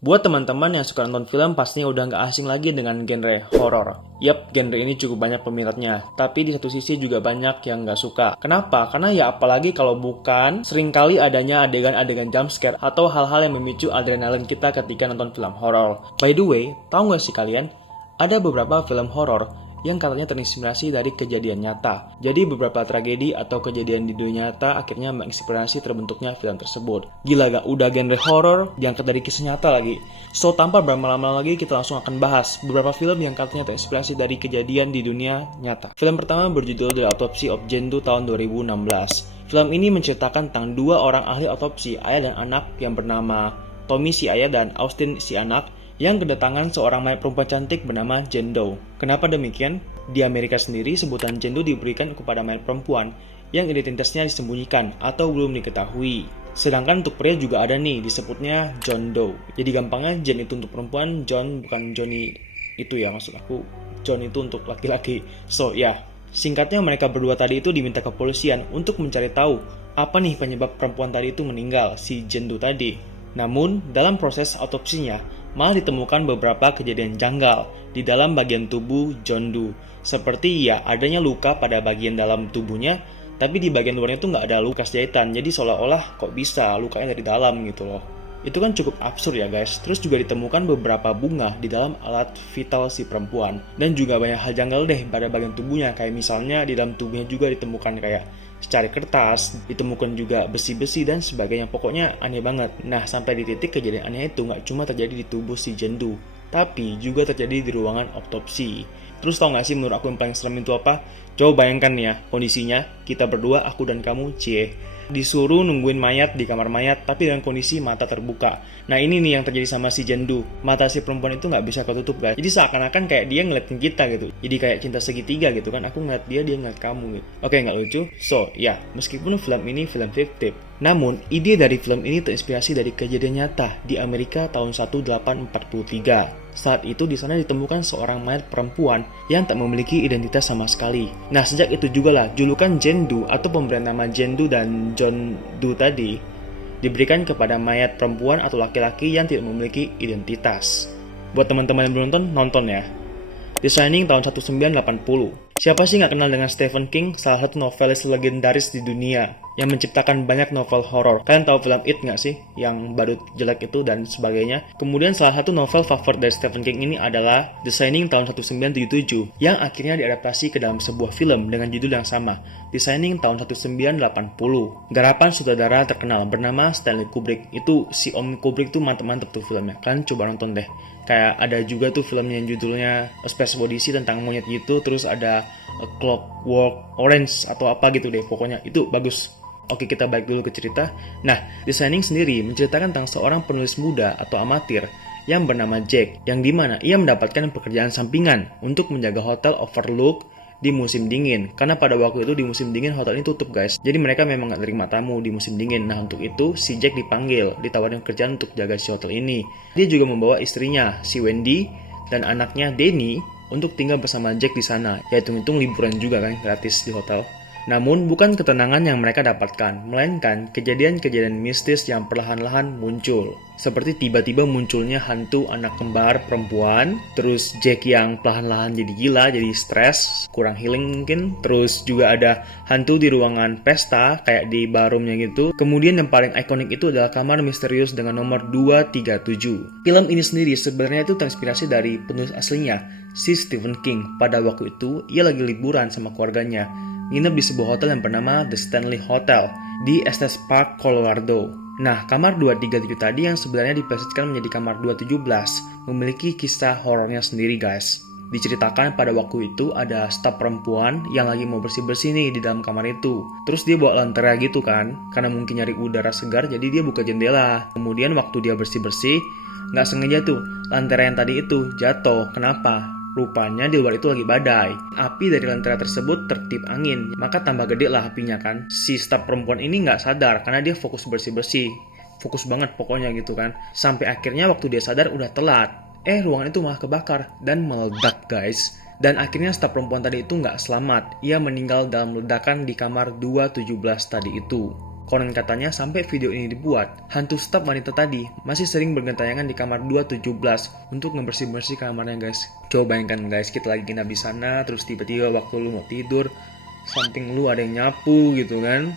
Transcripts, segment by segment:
Buat teman-teman yang suka nonton film pastinya udah nggak asing lagi dengan genre horor. Yap, genre ini cukup banyak peminatnya, tapi di satu sisi juga banyak yang nggak suka. Kenapa? Karena ya apalagi kalau bukan seringkali adanya adegan-adegan jumpscare atau hal-hal yang memicu adrenalin kita ketika nonton film horor. By the way, tahu nggak sih kalian? Ada beberapa film horor yang katanya terinspirasi dari kejadian nyata. Jadi beberapa tragedi atau kejadian di dunia nyata akhirnya menginspirasi terbentuknya film tersebut. Gila gak? Udah genre horor diangkat dari kisah nyata lagi. So tanpa berlama-lama lagi kita langsung akan bahas beberapa film yang katanya terinspirasi dari kejadian di dunia nyata. Film pertama berjudul The Autopsy of Jane Doe tahun 2016. Film ini menceritakan tentang dua orang ahli otopsi, ayah dan anak yang bernama Tommy si ayah dan Austin si anak, yang kedatangan seorang mayat perempuan cantik bernama Jane Doe. Kenapa demikian? Di Amerika sendiri, sebutan Jane Doe diberikan kepada mayat perempuan yang identitasnya disembunyikan atau belum diketahui. Sedangkan untuk pria juga ada nih, disebutnya John Doe. Jadi gampangnya Jane itu untuk perempuan, John bukan Johnny itu ya, maksud aku John itu untuk laki-laki. So ya, singkatnya mereka berdua tadi itu diminta kepolisian untuk mencari tahu apa nih penyebab perempuan tadi itu meninggal, si Jane Doe tadi. Namun, dalam proses autopsinya, malah ditemukan beberapa kejadian janggal di dalam bagian tubuh John Doe. Seperti ya adanya luka pada bagian dalam tubuhnya, tapi di bagian luarnya itu nggak ada luka jahitan. Jadi seolah-olah kok bisa lukanya dari dalam gitu loh. Itu kan cukup absurd ya guys. Terus juga ditemukan beberapa bunga di dalam alat vital si perempuan. Dan juga banyak hal janggal deh pada bagian tubuhnya. Kayak misalnya di dalam tubuhnya juga ditemukan kayak secari kertas, ditemukan juga besi-besi dan sebagainya. Pokoknya aneh banget. Nah, sampai di titik kejadian aneh itu nggak cuma terjadi di tubuh si Jane Doe, tapi juga terjadi di ruangan autopsi. Terus tau gak sih menurut aku yang paling serem itu apa? Coba bayangkan nih ya, kondisinya kita berdua, aku dan kamu, cie, disuruh nungguin mayat di kamar mayat tapi dengan kondisi mata terbuka. Nah ini nih yang terjadi sama si Jane Doe. Mata si perempuan itu nggak bisa ketutup guys. Jadi seakan-akan kayak dia ngeliatin kita gitu. Jadi kayak cinta segitiga gitu kan. Aku ngeliat dia, dia ngeliat kamu gitu. Oke, nggak lucu? So ya, meskipun film ini film fiktif, namun ide dari film ini terinspirasi dari kejadian nyata di Amerika tahun 1843. Saat itu di sana ditemukan seorang mayat perempuan yang tak memiliki identitas sama sekali. Nah, sejak itu juga lah julukan Jane Doe atau pemberian nama Jane Doe dan John Doe tadi diberikan kepada mayat perempuan atau laki-laki yang tidak memiliki identitas. Buat teman-teman yang belum nonton, nonton ya. The Shining tahun 1980. Siapa sih nggak kenal dengan Stephen King, salah satu novelis legendaris di dunia yang menciptakan banyak novel horor. Kalian tahu film It nggak sih? Yang badut jelek itu dan sebagainya. Kemudian salah satu novel favorit dari Stephen King ini adalah The Shining tahun 1977 yang akhirnya diadaptasi ke dalam sebuah film dengan judul yang sama, The Shining tahun 1980. Garapan sutradara terkenal bernama Stanley Kubrick. Itu si Om Kubrick tuh mantep-mantep tuh filmnya. Kalian coba nonton deh. Kayak ada juga tuh film yang judulnya A Space Odyssey tentang monyet gitu, terus ada A Clockwork Orange atau apa gitu deh, pokoknya itu bagus. Oke, kita balik dulu ke cerita. Nah, The Shining sendiri menceritakan tentang seorang penulis muda atau amatir yang bernama Jack, yang dimana ia mendapatkan pekerjaan sampingan untuk menjaga hotel Overlook di musim dingin. Karena pada waktu itu di musim dingin hotel ini tutup guys, jadi mereka memang gak terima tamu di musim dingin. Nah untuk itu si Jack dipanggil, ditawarin kerjaan untuk jaga si hotel ini. Dia juga membawa istrinya, si Wendy, dan anaknya Danny untuk tinggal bersama Jack di sana. Ya hitung-hitung liburan juga kan, gratis di hotel. Namun bukan ketenangan yang mereka dapatkan, melainkan kejadian-kejadian mistis yang perlahan-lahan muncul. Seperti tiba-tiba munculnya hantu anak kembar perempuan, terus Jack yang perlahan-lahan jadi gila, jadi stres, kurang healing mungkin. Terus juga ada hantu di ruangan pesta, kayak di ballroomnya gitu. Kemudian yang paling ikonik itu adalah kamar misterius dengan nomor 237. Film ini sendiri sebenarnya itu terinspirasi dari penulis aslinya, si Stephen King. Pada waktu itu, ia lagi liburan sama keluarganya, nginep di sebuah hotel yang bernama The Stanley Hotel di Estes Park, Colorado. Nah, kamar 237 tadi yang sebenarnya diplesetkan menjadi kamar 217 memiliki kisah horornya sendiri guys. Diceritakan pada waktu itu ada staf perempuan yang lagi mau bersih-bersih nih di dalam kamar itu. Terus dia bawa lentera gitu kan, karena mungkin nyari udara segar jadi dia buka jendela. Kemudian waktu dia bersih-bersih, nggak sengaja tuh lentera yang tadi itu jatuh. Kenapa? Rupanya di luar itu lagi badai. Api dari lentera tersebut tertib angin, maka tambah gede lah apinya kan. Si staf perempuan ini nggak sadar karena dia fokus bersih-bersih. Fokus banget pokoknya gitu kan. Sampai akhirnya waktu dia sadar udah telat. Ruangan itu malah kebakar dan meledak guys. Dan akhirnya staf perempuan tadi itu nggak selamat. Ia meninggal dalam ledakan di kamar 217 tadi itu. Konon katanya sampai video ini dibuat, hantu staf wanita tadi masih sering bergentayangan di kamar 217 untuk ngebersih-bersih kamarnya guys. Coba bayangkan guys, kita lagi nginap di sana, terus tiba-tiba waktu lu mau tidur, samping lu ada yang nyapu gitu kan.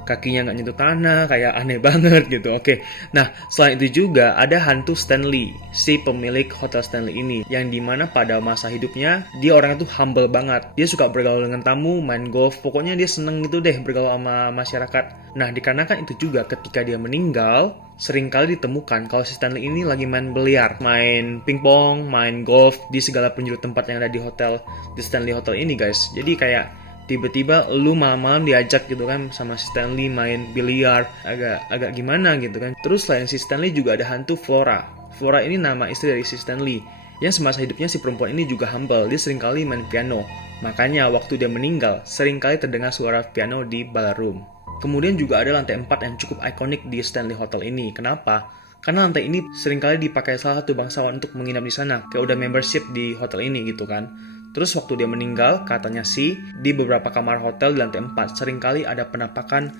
Kakinya nggak nyentuh tanah, kayak aneh banget gitu. Oke, nah selain itu juga ada hantu Stanley, si pemilik Hotel Stanley ini, yang dimana pada masa hidupnya dia orang itu humble banget. Dia suka bergaul dengan tamu, main golf, pokoknya dia seneng gitu deh bergaul sama masyarakat. Nah dikarenakan itu juga ketika dia meninggal, seringkali ditemukan kalau si Stanley ini lagi main biliar, main pingpong, main golf di segala penjuru tempat yang ada di hotel, di Stanley Hotel ini guys. Jadi kayak tiba-tiba lu malam-malam diajak gitu kan sama si Stanley main biliar, agak gimana gitu kan. Terus selain si Stanley juga ada hantu Flora. Flora ini nama istri dari si Stanley, yang semasa hidupnya si perempuan ini juga humble, dia seringkali main piano. Makanya waktu dia meninggal, seringkali terdengar suara piano di ballroom. Kemudian juga ada lantai 4 yang cukup ikonik di Stanley Hotel ini. Kenapa? Karena lantai ini seringkali dipakai salah satu bangsawan untuk menginap di sana, kayak udah membership di hotel ini gitu kan. Terus waktu dia meninggal, katanya sih, di beberapa kamar hotel di lantai 4, seringkali ada penampakan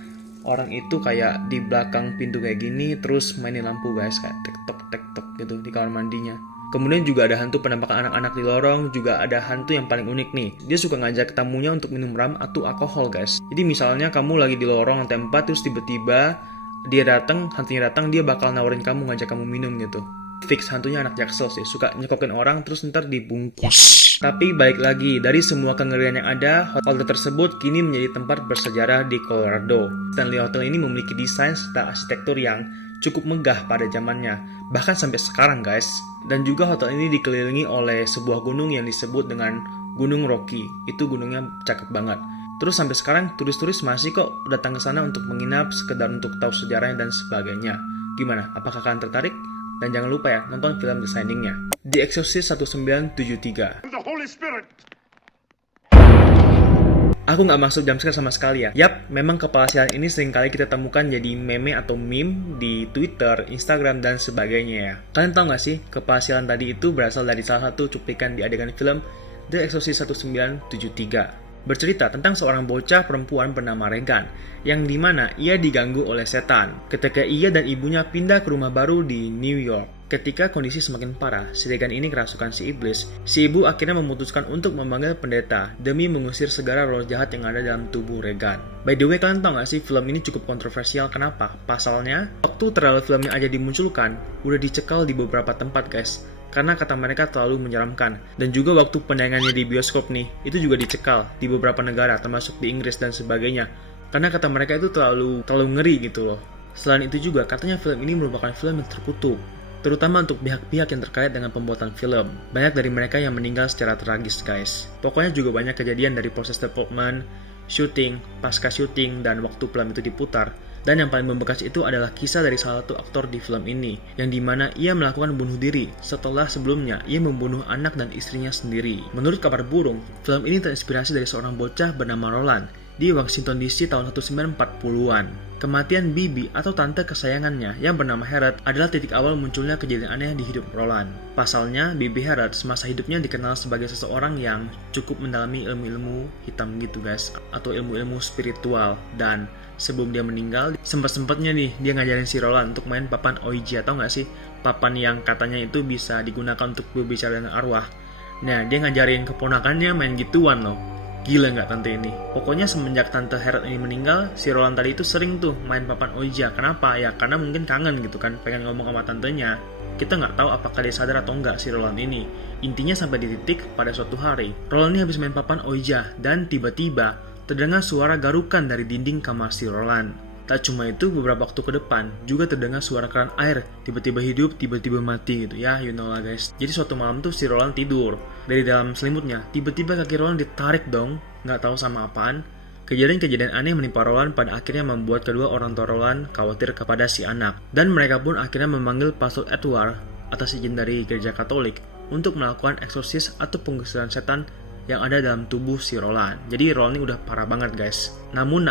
orang itu kayak di belakang pintu kayak gini, terus mainin lampu guys, kayak tek-tok gitu di kamar mandinya. Kemudian juga ada hantu penampakan anak-anak di lorong, juga ada hantu yang paling unik nih. Dia suka ngajak tamunya untuk minum ram atau alkohol guys. Jadi misalnya kamu lagi di lorong lantai 4, terus tiba-tiba hantunya datang, dia bakal nawarin kamu, ngajak kamu minum gitu. Fix hantunya anak jaksel sih, suka nyekokin orang terus ntar dibungkus. Tapi balik lagi, dari semua kengerian yang ada, hotel tersebut kini menjadi tempat bersejarah di Colorado. Stanley Hotel ini memiliki desain serta arsitektur yang cukup megah pada zamannya, bahkan sampai sekarang guys. Dan juga hotel ini dikelilingi oleh sebuah gunung yang disebut dengan Gunung Rocky. Itu gunungnya cakep banget. Terus sampai sekarang turis-turis masih kok datang ke sana untuk menginap, sekedar untuk tahu sejarahnya dan sebagainya. Gimana? Apakah kalian tertarik? Dan jangan lupa ya, nonton film The Shining-nya. The Exorcist 1973. Aku nggak masuk jumpscare sama sekali ya. Yap, memang kepala sialan ini seringkali kita temukan jadi meme atau meme di Twitter, Instagram, dan sebagainya ya. Kalian tahu nggak sih, kepala sialan tadi itu berasal dari salah satu cuplikan di adegan film The Exorcist 1973. Bercerita tentang seorang bocah perempuan bernama Regan, yang dimana ia diganggu oleh setan ketika ia dan ibunya pindah ke rumah baru di New York. Ketika kondisi semakin parah, si Regan ini kerasukan si iblis, si ibu akhirnya memutuskan untuk memanggil pendeta demi mengusir segala roh jahat yang ada dalam tubuh Regan. By the way, kalian tahu gak sih film ini cukup kontroversial? Kenapa? Pasalnya, waktu trailer filmnya aja dimunculkan, udah dicekal di beberapa tempat guys, karena kata mereka terlalu menyeramkan. Dan juga waktu penayangannya di bioskop nih, itu juga dicekal di beberapa negara, termasuk di Inggris dan sebagainya, karena kata mereka itu terlalu ngeri gitu loh. Selain itu juga, katanya film ini merupakan film yang terkutuk, terutama untuk pihak-pihak yang terkait dengan pembuatan film. Banyak dari mereka yang meninggal secara tragis guys. Pokoknya juga banyak kejadian dari proses development, syuting, pasca syuting, dan waktu film itu diputar. Dan yang paling membekas itu adalah kisah dari salah satu aktor di film ini, yang dimana ia melakukan bunuh diri setelah sebelumnya ia membunuh anak dan istrinya sendiri. Menurut kabar burung, film ini terinspirasi dari seorang bocah bernama Roland di Washington DC tahun 1940-an. Kematian bibi atau tante kesayangannya yang bernama Harriet adalah titik awal munculnya kejadian aneh di hidup Roland. Pasalnya, bibi Harriet semasa hidupnya dikenal sebagai seseorang yang cukup mendalami ilmu-ilmu hitam gitu guys, atau ilmu-ilmu spiritual. Dan sebelum dia meninggal, sempat-sempatnya nih dia ngajarin si Roland untuk main papan Ouija, atau nggak sih? Papan yang katanya itu bisa digunakan untuk berbicara dengan arwah. Nah, dia ngajarin keponakannya main gituan loh. Gila nggak tante ini? Pokoknya semenjak tante Harriet ini meninggal, si Roland tadi itu sering tuh main papan Ouija. Kenapa? Ya karena mungkin kangen gitu kan, pengen ngomong sama tantenya. Kita nggak tahu apakah dia sadar atau nggak si Roland ini. Intinya sampai di titik pada suatu hari, Roland ini habis main papan Ouija, dan tiba-tiba terdengar suara garukan dari dinding kamar si Roland. Tak cuma itu, beberapa waktu ke depan juga terdengar suara keran air, tiba-tiba hidup, tiba-tiba mati gitu ya, you know lah guys. Jadi suatu malam tuh si Roland tidur, dari dalam selimutnya, tiba-tiba kaki Roland ditarik dong, nggak tahu sama apaan. Kejadian-kejadian aneh menimpa Roland pada akhirnya membuat kedua orang tua Roland khawatir kepada si anak. Dan mereka pun akhirnya memanggil Pastor Edward atas izin dari gereja Katolik untuk melakukan eksorsis atau penggusuran setan yang ada dalam tubuh si Roland. Jadi Roland ini udah parah banget guys. Namun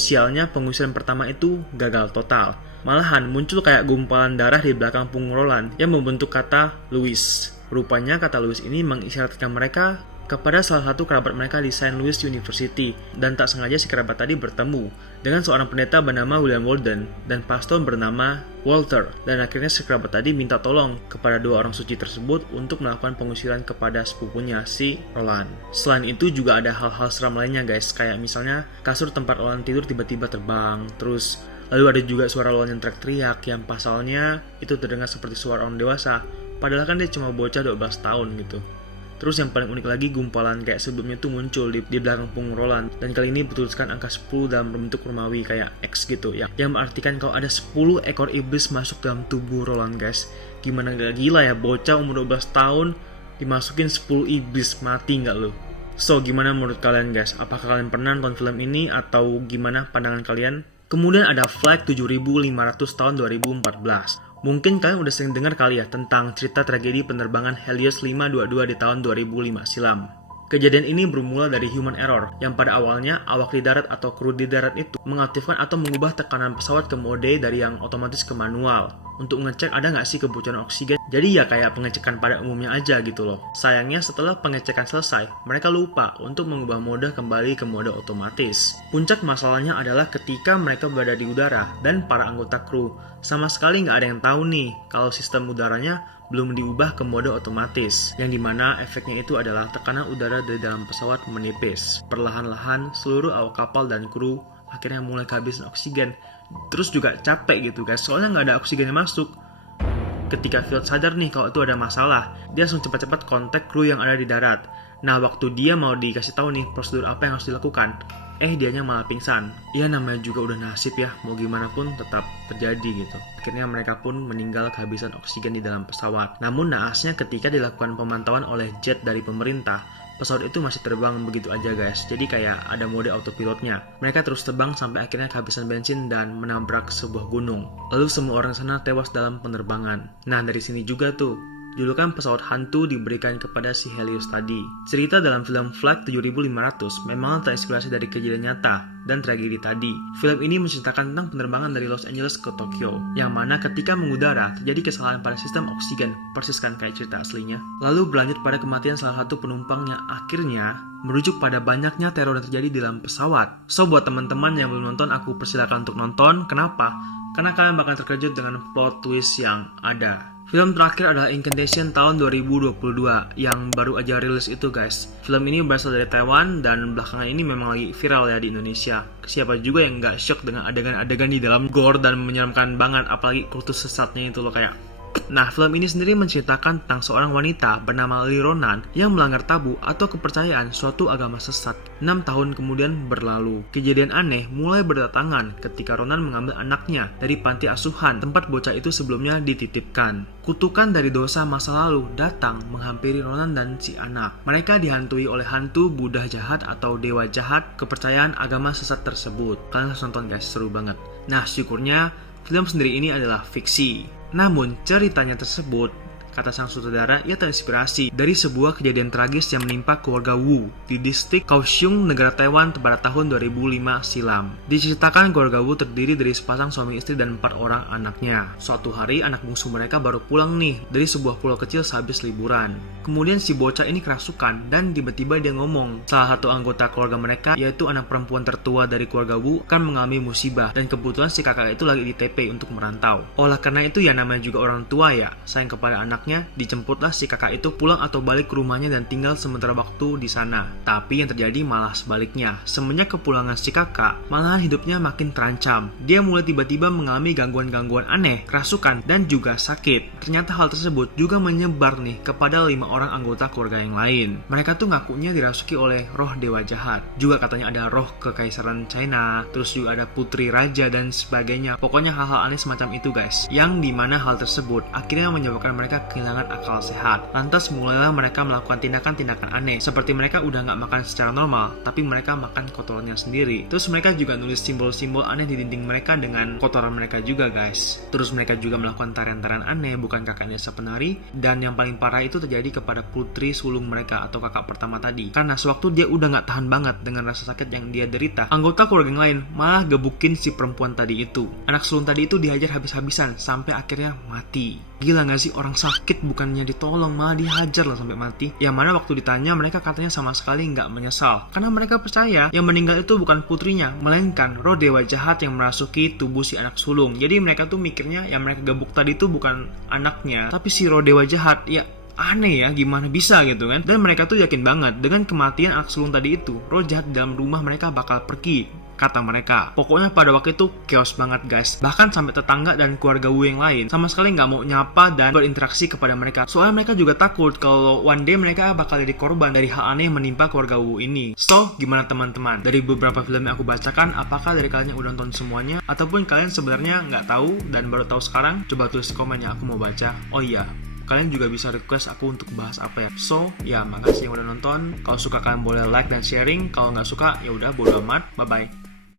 sialnya pengusiran pertama itu gagal total. Malahan muncul kayak gumpalan darah di belakang punggung Roland yang membentuk kata Louis. Rupanya kata Louis ini mengisyaratkan mereka kepada salah satu kerabat mereka di St. Louis University, dan tak sengaja si kerabat tadi bertemu dengan seorang pendeta bernama William Walden dan pastor bernama Walter, dan akhirnya si kerabat tadi minta tolong kepada dua orang suci tersebut untuk melakukan pengusiran kepada sepupunya si Roland. Selain itu juga ada hal-hal seram lainnya guys, kayak misalnya kasur tempat Roland tidur tiba-tiba terbang, terus lalu ada juga suara Roland yang teriak-teriak yang pasalnya itu terdengar seperti suara orang dewasa, padahal kan dia cuma bocah 12 tahun gitu. Terus yang paling unik lagi, gumpalan kayak sebelumnya tuh muncul di belakang punggung Roland, dan kali ini bertuliskan angka 10 dalam bentuk Romawi kayak X gitu ya, yang mengartikan kalau ada 10 ekor iblis masuk dalam tubuh Roland guys. Gimana gak gila ya, bocah umur 12 tahun dimasukin 10 iblis, mati gak lo? So gimana menurut kalian guys, apakah kalian pernah nonton film ini atau gimana pandangan kalian? Kemudian ada Flight 7500 tahun 2014. Mungkin kalian udah sering dengar kali ya tentang cerita tragedi penerbangan Helios 522 di tahun 2005 silam. Kejadian ini bermula dari human error, yang pada awalnya awak di darat atau kru di darat itu mengaktifkan atau mengubah tekanan pesawat ke mode dari yang otomatis ke manual untuk ngecek ada nggak sih kebocoran oksigen. Jadi ya kayak pengecekan pada umumnya aja gitu loh. Sayangnya setelah pengecekan selesai, mereka lupa untuk mengubah mode kembali ke mode otomatis. Puncak masalahnya adalah ketika mereka berada di udara dan para anggota kru sama sekali nggak ada yang tahu nih kalau sistem udaranya belum diubah ke mode otomatis, yang dimana efeknya itu adalah tekanan udara dari dalam pesawat menipis. Perlahan-lahan seluruh awak kapal dan kru akhirnya mulai kehabisan oksigen. Terus juga capek gitu guys, soalnya nggak ada oksigen yang masuk. Ketika Field sadar nih kalau itu ada masalah, dia langsung cepat-cepat kontak kru yang ada di darat. Nah, waktu dia mau dikasih tahu nih prosedur apa yang harus dilakukan, dianya malah pingsan. Ya namanya juga udah nasib ya, mau gimana pun tetap terjadi gitu. Akhirnya mereka pun meninggal kehabisan oksigen di dalam pesawat. Namun naasnya ketika dilakukan pemantauan oleh jet dari pemerintah, pesawat itu masih terbang begitu aja guys. Jadi kayak ada mode autopilotnya. Mereka terus terbang sampai akhirnya kehabisan bensin dan menabrak sebuah gunung. Lalu semua orang sana tewas dalam penerbangan. Nah dari sini juga tuh julukan pesawat hantu diberikan kepada si Helios tadi. Cerita dalam film Flight 7500 memang terinspirasi dari kejadian nyata dan tragedi tadi. Film ini menceritakan tentang penerbangan dari Los Angeles ke Tokyo, yang mana ketika mengudara terjadi kesalahan pada sistem oksigen, persis kan kayak cerita aslinya. Lalu berlanjut pada kematian salah satu penumpang yang akhirnya merujuk pada banyaknya teror yang terjadi di dalam pesawat. So buat teman-teman yang belum nonton, aku persilakan untuk nonton. Kenapa? Karena kalian bakal terkejut dengan plot twist yang ada. Film terakhir adalah Incantation tahun 2022 yang baru aja rilis itu guys. Film ini berasal dari Taiwan dan belakangan ini memang lagi viral ya di Indonesia. Siapa juga yang gak shock dengan adegan-adegan di dalam gore dan menyeramkan banget, apalagi kultus sesatnya itu loh kayak. Nah, film ini sendiri menceritakan tentang seorang wanita bernama Lee Ronan yang melanggar tabu atau kepercayaan suatu agama sesat. 6 tahun kemudian berlalu. Kejadian aneh mulai berdatangan ketika Ronan mengambil anaknya dari panti asuhan tempat bocah itu sebelumnya dititipkan. Kutukan dari dosa masa lalu datang menghampiri Ronan dan si anak. Mereka dihantui oleh hantu Buddha jahat atau dewa jahat kepercayaan agama sesat tersebut. Kalian harus nonton guys, seru banget. Nah, syukurnya film sendiri ini adalah fiksi. Namun ceritanya tersebut, kata sang sutradara, ia terinspirasi dari sebuah kejadian tragis yang menimpa keluarga Wu di distrik Kaohsiung, negara Taiwan pada tahun 2005 silam. Diceritakan keluarga Wu terdiri dari sepasang suami istri dan 4 orang anaknya. Suatu hari anak bungsu mereka baru pulang nih dari sebuah pulau kecil sehabis liburan. Kemudian si bocah ini kerasukan dan tiba-tiba dia ngomong. Salah satu anggota keluarga mereka, yaitu anak perempuan tertua dari keluarga Wu, akan mengalami musibah dan kebetulan si kakak itu lagi di TP untuk merantau. Oleh karena itu ya namanya juga orang tua ya, sayang kepada anaknya, dijemputlah si kakak itu pulang atau balik ke rumahnya dan tinggal sementara waktu di sana. Tapi yang terjadi malah sebaliknya. Semenjak kepulangan si kakak, malahan hidupnya makin terancam. Dia mulai tiba-tiba mengalami gangguan-gangguan aneh, kerasukan, dan juga sakit. Ternyata hal tersebut juga menyebar nih kepada 5 orang anggota keluarga yang lain. Mereka tuh ngakunya dirasuki oleh roh dewa jahat. Juga katanya ada roh kekaisaran China, terus juga ada putri raja dan sebagainya. Pokoknya hal-hal aneh semacam itu guys. Yang dimana hal tersebut akhirnya menyebabkan mereka kehilangan akal sehat. Lantas mulailah mereka melakukan tindakan-tindakan aneh, seperti mereka udah nggak makan secara normal, tapi mereka makan kotorannya sendiri. Terus mereka juga nulis simbol-simbol aneh di dinding mereka dengan kotoran mereka juga guys. Terus mereka juga melakukan tarian-tarian aneh, bukan kakaknya sepenari. Dan yang paling parah itu terjadi kepada putri sulung mereka atau kakak pertama tadi. Karena sewaktu dia udah nggak tahan banget dengan rasa sakit yang dia derita, anggota keluarga yang lain malah gebukin si perempuan tadi itu. Anak sulung tadi itu dihajar habis-habisan sampai akhirnya mati. Gila nggak sih, orang sakit sakit bukannya ditolong, malah dihajar lah sampai mati. Yang mana waktu ditanya mereka katanya sama sekali nggak menyesal, karena mereka percaya yang meninggal itu bukan putrinya, melainkan roh dewa jahat yang merasuki tubuh si anak sulung. Jadi mereka tuh mikirnya yang mereka gebuk tadi itu bukan anaknya, tapi si roh dewa jahat. Ya aneh ya, gimana bisa gitu kan. Dan mereka tuh yakin banget dengan kematian anak sulung tadi itu, roh jahat dalam rumah mereka bakal pergi, kata mereka. Pokoknya pada waktu itu chaos banget guys. Bahkan sampai tetangga dan keluarga Wu yang lain sama sekali nggak mau nyapa dan berinteraksi kepada mereka. Soalnya mereka juga takut kalau one day mereka bakal jadi korban dari hal aneh yang menimpa keluarga Wu ini. So, gimana teman-teman? Dari beberapa film yang aku bacakan, apakah dari kalian yang udah nonton semuanya? Ataupun kalian sebenarnya nggak tahu dan baru tahu sekarang? Coba tulis komen ya, aku mau baca. Oh iya, kalian juga bisa request aku untuk bahas apa ya. So, ya makasih yang udah nonton. Kalau suka kalian boleh like dan sharing. Kalau nggak suka, ya udah bodo amat. Bye-bye.